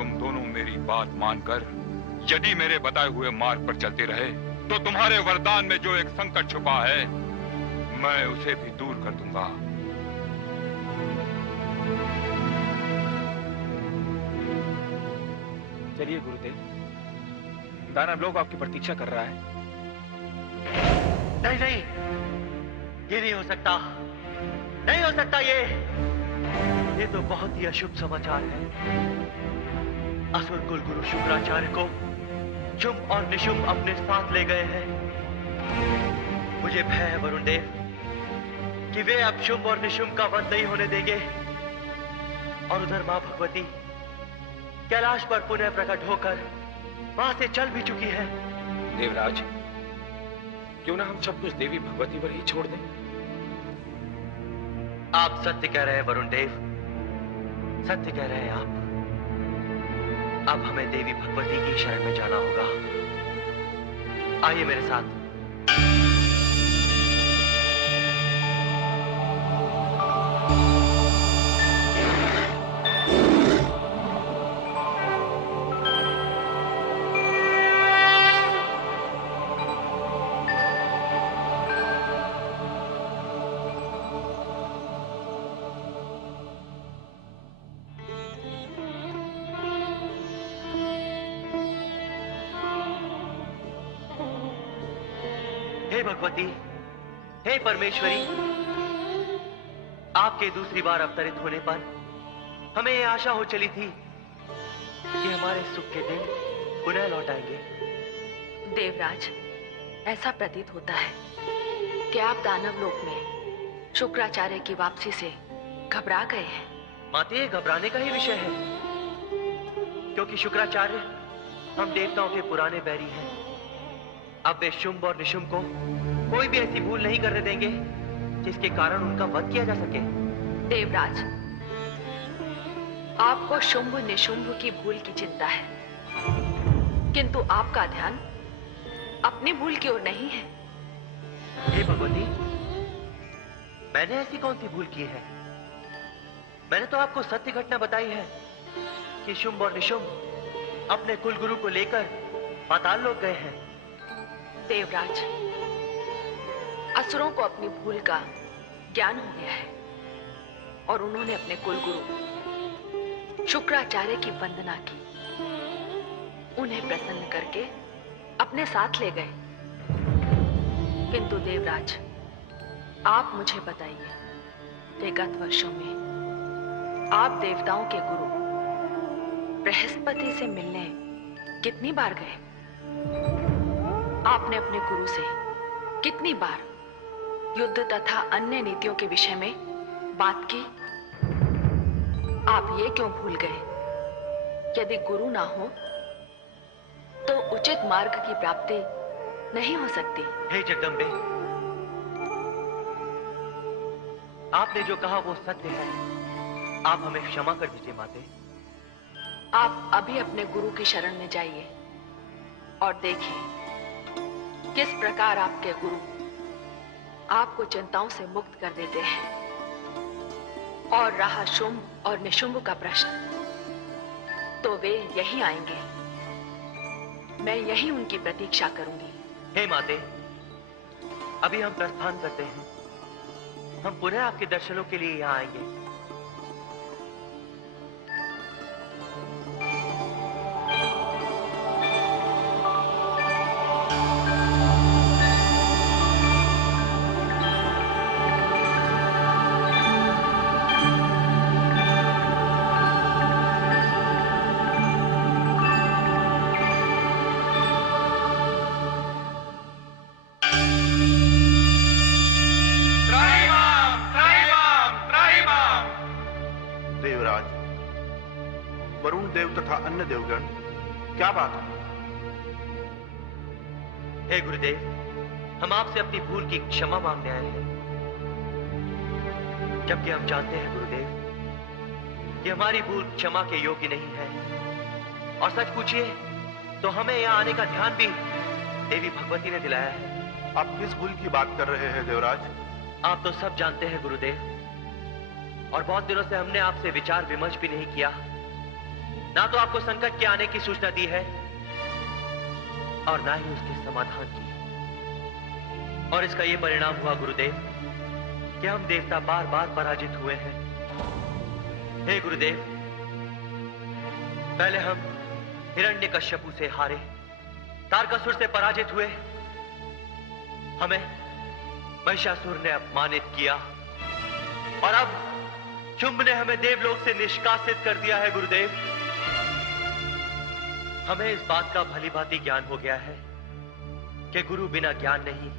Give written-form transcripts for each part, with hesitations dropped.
तुम दोनों मेरी बात मानकर यदि मेरे बताए हुए मार्ग पर चलते रहे तो तुम्हारे वरदान में जो एक संकट छुपा है मैं उसे भी दूर कर दूंगा। चलिए गुरुदेव, दानव लोग आपकी प्रतीक्षा कर रहा है। नहीं नहीं, ये नहीं हो सकता, नहीं हो सकता। ये तो बहुत ही अशुभ समाचार है। असुर कुल गुरु शुक्राचार्य को शुंभ और निशुंभ अपने साथ ले गए हैं। मुझे भय है वरुण देव कि वे अब शुंभ और निशुंभ का वध नहीं होने देंगे। और उधर मां भगवती कैलाश पर पुनः प्रकट होकर वहां से चल भी चुकी है। देवराज, क्यों ना हम सब कुछ देवी भगवती पर ही छोड़ दें? आप सत्य कह रहे हैं वरुण देव, सत्य कह रहे हैं आप। अब हमें देवी भगवती की शरण में जाना होगा। आइए मेरे साथ। हे भगवती, हे परमेश्वरी, आपके दूसरी बार अवतरित होने पर हमें यह आशा हो चली थी कि हमारे सुख के दिन पुनः लौट आएंगे। देवराज, ऐसा प्रतीत होता है कि आप दानव लोक में शुक्राचार्य की वापसी से घबरा गए हैं। माते, ये घबराने का ही विषय है, क्योंकि शुक्राचार्य हम देवताओं के पुराने बैरी हैं। अब वे शुंभ और निशुंभ को कोई भी ऐसी भूल नहीं करने देंगे जिसके कारण उनका वध किया जा सके। देवराज, आपको शुंभ निशुंभ की भूल की चिंता है, किंतु आपका ध्यान अपनी भूल की ओर नहीं है। हे भगवती, मैंने ऐसी कौन सी भूल की है? मैंने तो आपको सत्य घटना बताई है कि शुंभ और निशुंभ अपने कुलगुरु को लेकर पाताल लोक गए हैं। देवराज, असुरों को अपनी भूल का ज्ञान हो गया है और उन्होंने अपने कुलगुरु शुक्राचार्य की वंदना की। उन्हें प्रसन्न करके अपने साथ ले गए। किंतु देवराज, आप मुझे बताइए, विगत वर्षों में आप देवताओं के गुरु बृहस्पति से मिलने कितनी बार गए? आपने अपने गुरु से कितनी बार युद्ध तथा अन्य नीतियों के विषय में बात की? आप ये क्यों भूल गए? यदि गुरु ना हो तो उचित मार्ग की प्राप्ति नहीं हो सकती। हे जगदम्बे, आपने जो कहा वो सत्य है। आप हमें क्षमा कर दीजिए माते। आप अभी अपने गुरु की शरण में जाइए और देखिए किस प्रकार आपके गुरु आपको चिंताओं से मुक्त कर देते हैं। और रहा शुंभ और निशुंभ का प्रश्न, तो वे यहीं आएंगे। मैं यहीं उनकी प्रतीक्षा करूंगी। हे माते, अभी हम प्रस्थान करते हैं। हम पुनः आपके दर्शनों के लिए यहाँ आएंगे। अन्य देवगण, क्या बात है? हे गुरुदेव, हम आपसे अपनी भूल की क्षमा मांगने आए हैं। जबकि हम जानते हैं गुरुदेव कि हमारी भूल क्षमा के योग्य नहीं है। और सच पूछिए तो हमें यहाँ आने का ध्यान भी देवी भगवती ने दिलाया है। आप किस भूल की बात कर रहे हैं देवराज? आप तो सब जानते हैं गुरुदेव, और बहुत दिनों से हमने आपसे विचार विमर्श भी नहीं किया। ना तो आपको संकट के आने की सूचना दी है और ना ही उसके समाधान की। और इसका यह परिणाम हुआ गुरुदेव कि हम देवता बार बार पराजित हुए हैं। हे गुरुदेव, पहले हम हिरण्यकश्यपु से हारे, तारकासुर से पराजित हुए, हमें महिषासुर ने अपमानित किया और अब शुंभ ने हमें देवलोक से निष्कासित कर दिया है। गुरुदेव, हमें इस बात का भली भांति ज्ञान हो गया है कि गुरु बिना ज्ञान नहीं।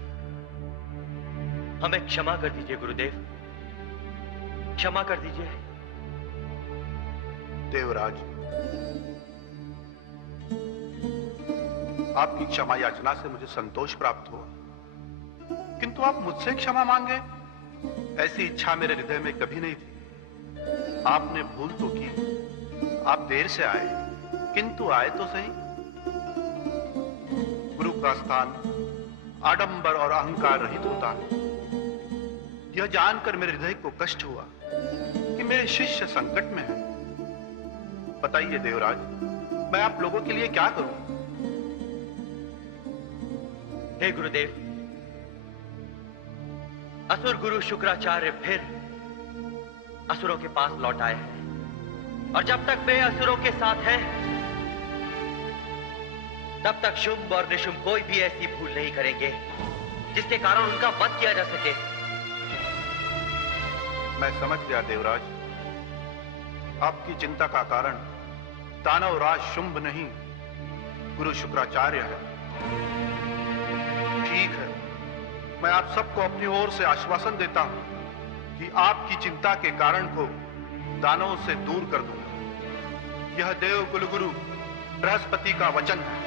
हमें क्षमा कर दीजिए गुरुदेव, क्षमा कर दीजिए। देवराज, आपकी क्षमा याचना से मुझे संतोष प्राप्त हुआ, किंतु आप मुझसे क्षमा मांगे, ऐसी इच्छा मेरे हृदय में कभी नहीं थी। आपने भूल तो की, आप देर से आए, किंतु आए तो सही। गुरु का स्थान आडंबर और अहंकार रहित होता है। यह जानकर मेरे हृदय को कष्ट हुआ कि मेरे शिष्य संकट में हैं। बताइए देवराज, मैं आप लोगों के लिए क्या करूं? हे गुरुदेव, असुर गुरु शुक्राचार्य फिर असुरों के पास लौट आए हैं और जब तक वे असुरों के साथ हैं तब तक शुंभ और निशुंभ कोई भी ऐसी भूल नहीं करेंगे जिसके कारण उनका वध किया जा सके। मैं समझ गया देवराज, आपकी चिंता का कारण दानवराज शुंभ नहीं, गुरु शुक्राचार्य है। ठीक है, मैं आप सबको अपनी ओर से आश्वासन देता हूं कि आपकी चिंता के कारण को दानवों से दूर कर दूंगा। यह देव कुलगुरु बृहस्पति का वचन है।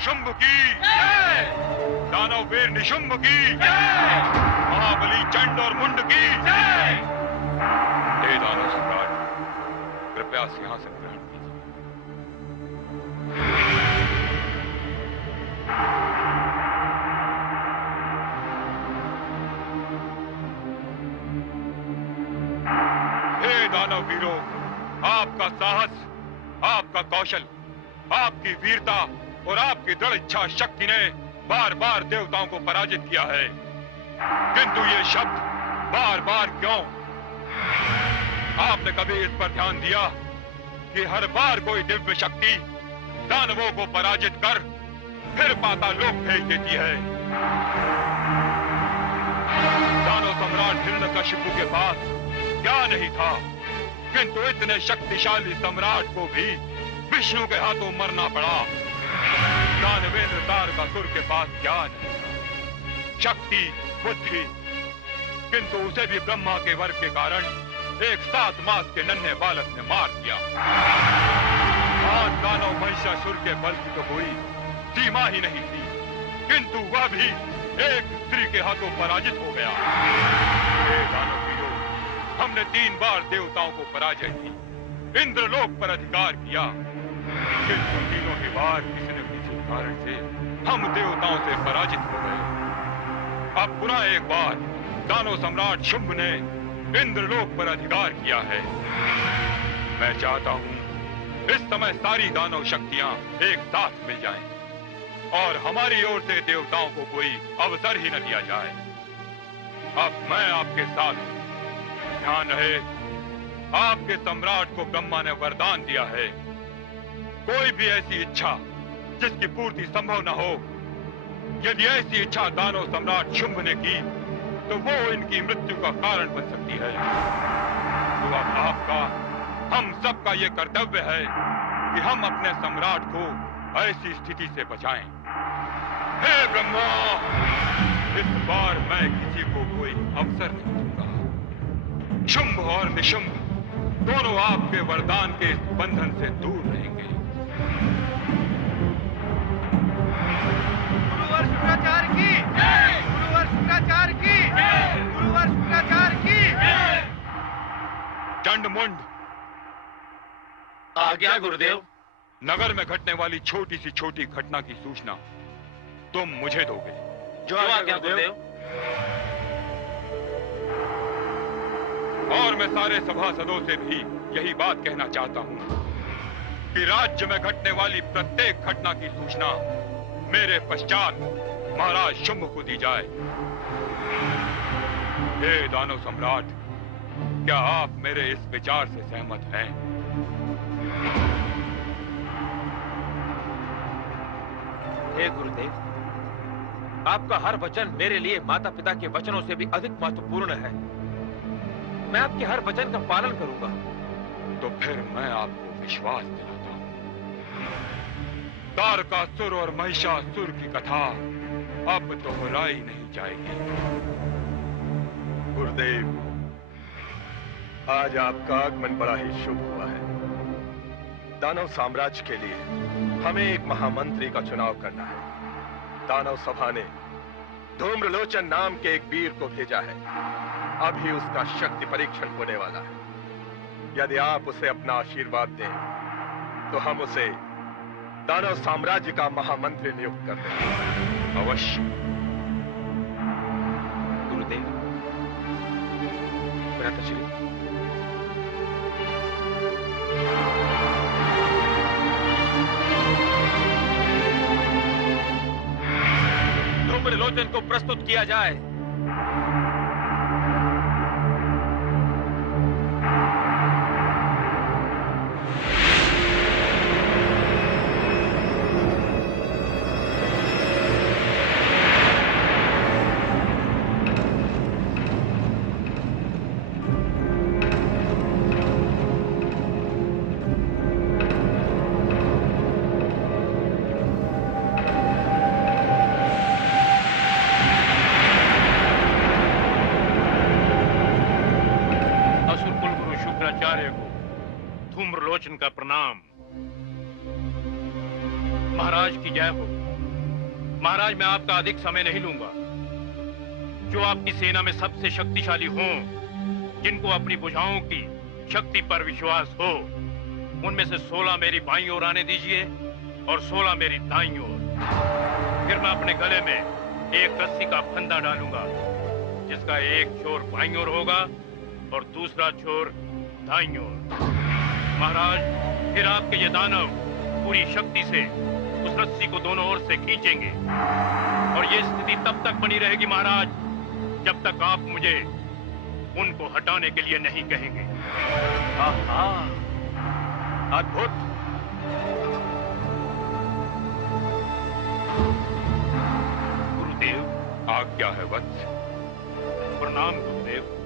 शुंभ की जय, दानववीर निशुंभ की जय, महाबली चंड और मुंड की जय। हे दानव सम्राट, कृपया सिंहासन ग्रहण कीजिए। हे दानववीरों, आपका साहस, आपका कौशल, आपकी वीरता और आपकी दृढ़ इच्छा शक्ति ने बार बार देवताओं को पराजित किया है, किंतु ये शब्द बार बार क्यों? आपने कभी इस पर ध्यान दिया कि हर बार कोई दिव्य शक्ति दानवों को पराजित कर फिर पातालोक भेज देती है। दानव सम्राट हिरण्यकशिपु के पास क्या नहीं था, किंतु इतने शक्तिशाली सम्राट को भी विष्णु के हाथों मरना पड़ा। दानवेंद्र तारकासुर के पास ज्ञान, शक्ति, बुद्धि, किंतु उसे भी ब्रह्मा के वर के कारण एक 7 मास के नन्हे बालक ने मार दिया। आज दानव महिषासुर के बल की तो कोई सीमा ही नहीं थी, किंतु वह भी एक स्त्री के हाथों पराजित हो गया। हे दानवीरों, हमने 3 बार देवताओं को पराजय की, इंद्रलोक पर अधिकार किया, किंतु तीनों ही बार किसी न किसी कारण से हम देवताओं से पराजित हो गए। अब पुनः एक बार दानव सम्राट शुंभ ने इंद्रलोक पर अधिकार किया है। मैं चाहता हूं इस समय सारी दानव शक्तियां एक साथ मिल जाएं और हमारी ओर से देवताओं को कोई अवसर ही न दिया जाए। अब मैं आपके साथ हूं। ध्यान रहे, आपके सम्राट को ब्रह्मा ने वरदान दिया है, कोई भी ऐसी इच्छा जिसकी पूर्ति संभव न हो, यदि ऐसी इच्छा दानव सम्राट शुंभ ने की तो वो इनकी मृत्यु का कारण बन सकती है। तो अब आपका, हम सबका ये कर्तव्य है कि हम अपने सम्राट को ऐसी स्थिति से बचाएं। हे ब्रह्मा, इस बार मैं किसी को कोई अवसर नहीं दूंगा। शुंभ और निशुंभ दोनों आपके वरदान के इस बंधन से दूर रहेंगे। गुरुवर शुक्राचार्य की जय! गुरुवर शुक्राचार्य की जय! गुरुवर शुक्राचार्य की जय! चंडमुंड, आज्ञा गुरुदेव। नगर में घटने वाली छोटी सी छोटी घटना की सूचना तुम मुझे दोगे। जो आज्ञा गुरुदेव। और मैं सारे सभासदों से भी यही बात कहना चाहता हूं कि राज्य में घटने वाली प्रत्येक घटना की सूचना मेरे पश्चात महाराज शुंभ को दी जाए। हे दानव सम्राट, क्या आप मेरे इस विचार से सहमत हैं? हे गुरुदेव, आपका हर वचन मेरे लिए माता पिता के वचनों से भी अधिक महत्वपूर्ण है। मैं आपके हर वचन का पालन करूंगा। तो फिर मैं आपको विश्वास दिलाता हूं। तारकासुर और महिषासुर की कथा अब दोहराई नहीं जाएगी। गुरुदेव, आज आपका आगमन बड़ा ही शुभ हुआ है। दानव साम्राज्य के लिए हमें एक महामंत्री का चुनाव करना है। दानव सभा ने धूम्रलोचन नाम के एक वीर को भेजा है। अभी उसका शक्ति परीक्षण होने वाला है। यदि आप उसे अपना आशीर्वाद दें तो हम उसे दानव साम्राज्य का महामंत्री नियुक्त कर देंगे। अवश्य। गुरुदेव, भ्राताश्री, धूम्रलोचन को प्रस्तुत किया जाए। धूम्रलोचन का प्रणाम। महाराज की जय हो। महाराज, मैं आपका अधिक समय नहीं लूंगा। जो आपकी सेना में सबसे शक्तिशाली हों, जिनको अपनी भुजाओं की शक्ति पर विश्वास हो, उनमें से 16 मेरी बाईं ओर आने दीजिए और 16 मेरी दाईं ओर। फिर मैं अपने गले में एक रस्सी का फंदा डालूंगा, जिसका एक छोर बाईं ओर होगा और दूसरा छोर दाईं ओर। महाराज, फिर आपके ये दानव पूरी शक्ति से उस रस्सी को दोनों ओर से खींचेंगे और ये स्थिति तब तक बनी रहेगी महाराज, जब तक आप मुझे उनको हटाने के लिए नहीं कहेंगे। आहा, अद्भुत। गुरुदेव, आज्ञा है वत्स। प्रणाम गुरुदेव।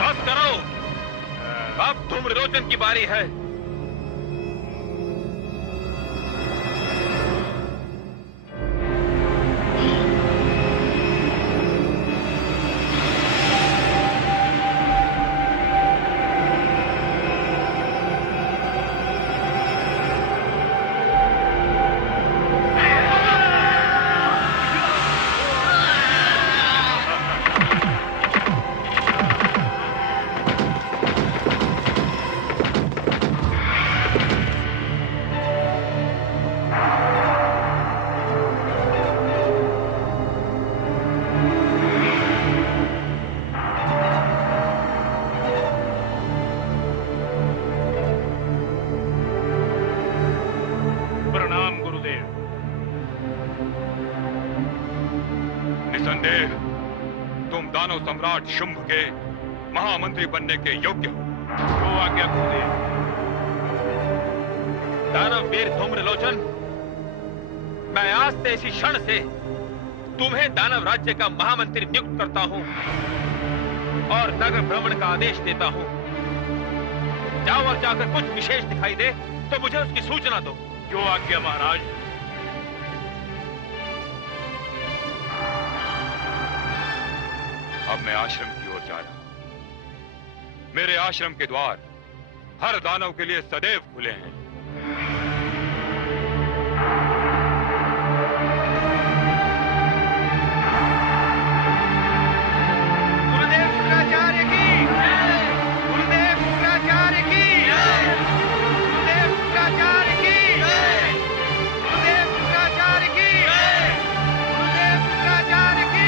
बस करो, अब धूम्रलोचन की बारी है। ज्ञानदेव, तुम दानव सम्राट शुंभ के महामंत्री बनने के योग्य हो। जो आज्ञा गुरुदेव। दानव वीर धूम्रलोचन, मैं आज से इसी क्षण से तुम्हें दानव राज्य का महामंत्री नियुक्त करता हूं और नगर भ्रमण का आदेश देता हूं। जाओ और जाकर कुछ विशेष दिखाई दे तो मुझे उसकी सूचना दो। जो आज्ञा महाराज। अब मैं आश्रम की ओर जा रहा हूं। मेरे आश्रम के द्वार हर दानव के लिए सदैव खुले हैं। गुरुदेव शुक्राचार्य की गुरुदेव शुक्राचार्य की गुरुदेव शुक्राचार्य की गुरुदेव शुक्राचार्य की गुरुदेव शुक्राचार्य की।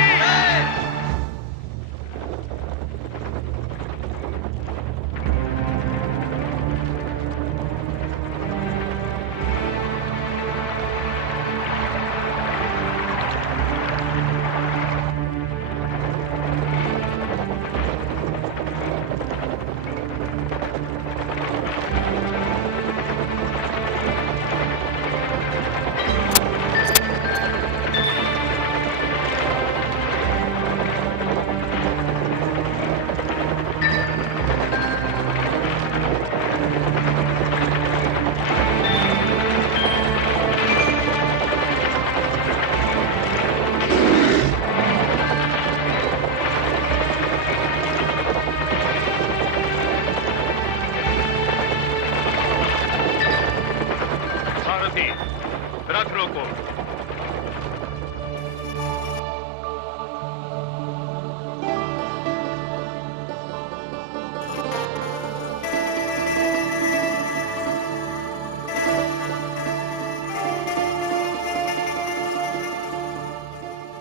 रथ रोको।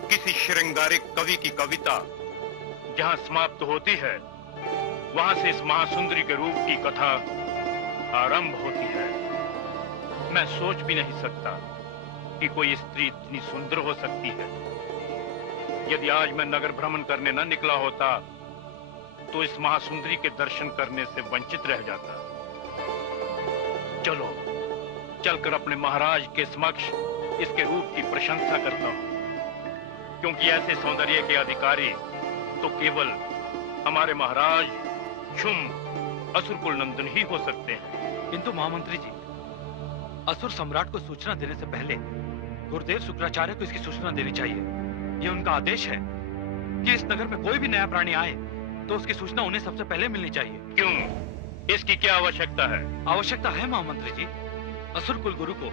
किसी श्रृंगारिक कवि की कविता जहां समाप्त होती है वहां से इस महासुंदरी के रूप की कथा आरंभ होती है। मैं सोच भी नहीं सकता कि कोई स्त्री इतनी सुंदर हो सकती है। यदि आज मैं नगर भ्रमण करने न निकला होता तो इस महासुंदरी के दर्शन करने से वंचित रह जाता। चलो चलकर अपने महाराज के समक्ष इसके रूप की प्रशंसा करता हूं, क्योंकि ऐसे सौंदर्य के अधिकारी तो केवल हमारे महाराज शुंभ असुरकुल नंदन ही हो सकते हैं। किंतु महामंत्री जी, असुर सम्राट को सूचना देने से पहले गुरुदेव शुक्राचार्य को इसकी सूचना देनी चाहिए। ये उनका आदेश है कि इस नगर में कोई भी नया प्राणी आए तो उसकी सूचना उन्हें सबसे पहले मिलनी चाहिए। क्यों? इसकी क्या आवश्यकता है? आवश्यकता है महामंत्री जी। असुर कुल गुरु को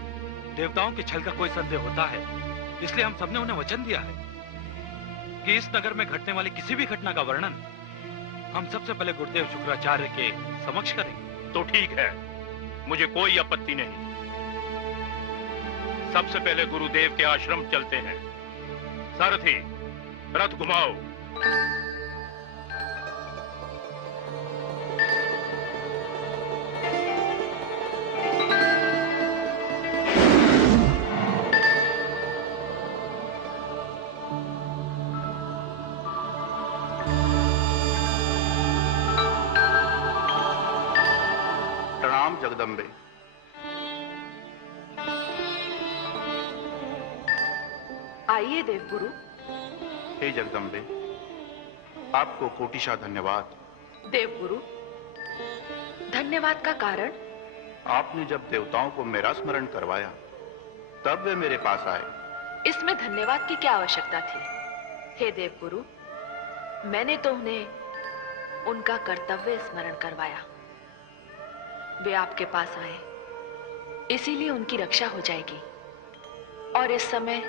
देवताओं के छल का कोई संदेह होता है, इसलिए हम सबने उन्हें वचन दिया है कि इस नगर में घटने वाली किसी भी घटना का वर्णन हम सबसे पहले गुरुदेव शुक्राचार्य के समक्ष करेंगे। तो ठीक है, मुझे कोई आपत्ति नहीं। सबसे पहले गुरुदेव के आश्रम चलते हैं। सारथी, रथ घुमाओ। प्रणाम जगदम्बे। आइए देवगुरु। हे जगदम्बे, आपको कोटिशा धन्यवाद। देवगुरु, धन्यवाद का कारण? आपने जब देवताओं को मेरा स्मरण करवाया तब वे मेरे पास आए। इसमें धन्यवाद की क्या आवश्यकता थी? हे देवगुरु, मैंने तो उन्हें उनका कर्तव्य स्मरण करवाया। वे आपके पास आए, इसीलिए उनकी रक्षा हो जाएगी। और इस समय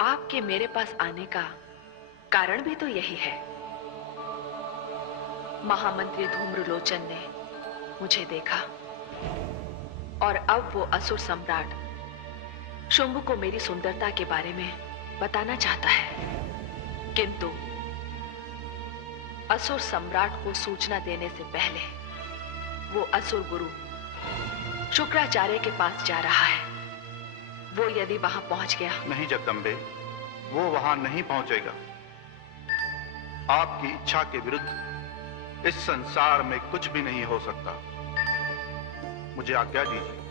आपके मेरे पास आने का कारण भी तो यही है। महामंत्री धूम्रलोचन ने मुझे देखा और अब वो असुर सम्राट शुंभ को मेरी सुंदरता के बारे में बताना चाहता है, किंतु असुर सम्राट को सूचना देने से पहले वो असुर गुरु शुक्राचार्य के पास जा रहा है। वो यदि वहां पहुंच गया। नहीं जगदम्बे, वो वहां नहीं पहुंचेगा। आपकी इच्छा के विरुद्ध इस संसार में कुछ भी नहीं हो सकता। मुझे आज्ञा दीजिए।